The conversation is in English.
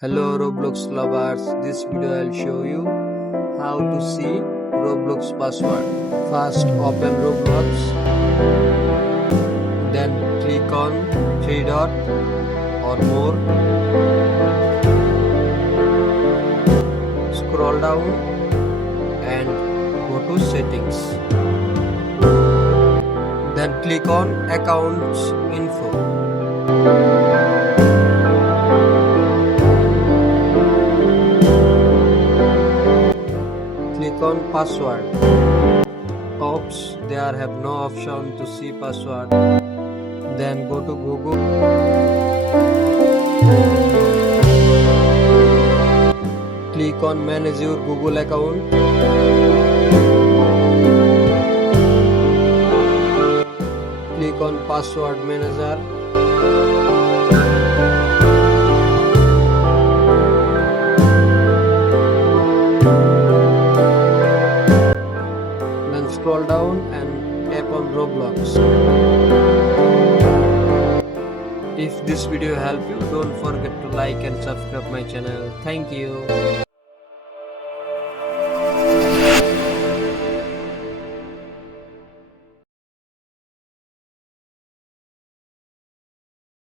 Hello Roblox lovers, this video I'll show you how to see Roblox password. First open Roblox, then click on three dot or more, scroll down and go to settings, then click on accounts info. Click on password. Oops, there have no option to see password. Then go to Google. Click on manage your Google account. Click on password manager. Scroll down and tap on Roblox. If this video helped you, don't forget to like and subscribe my channel. Thank you.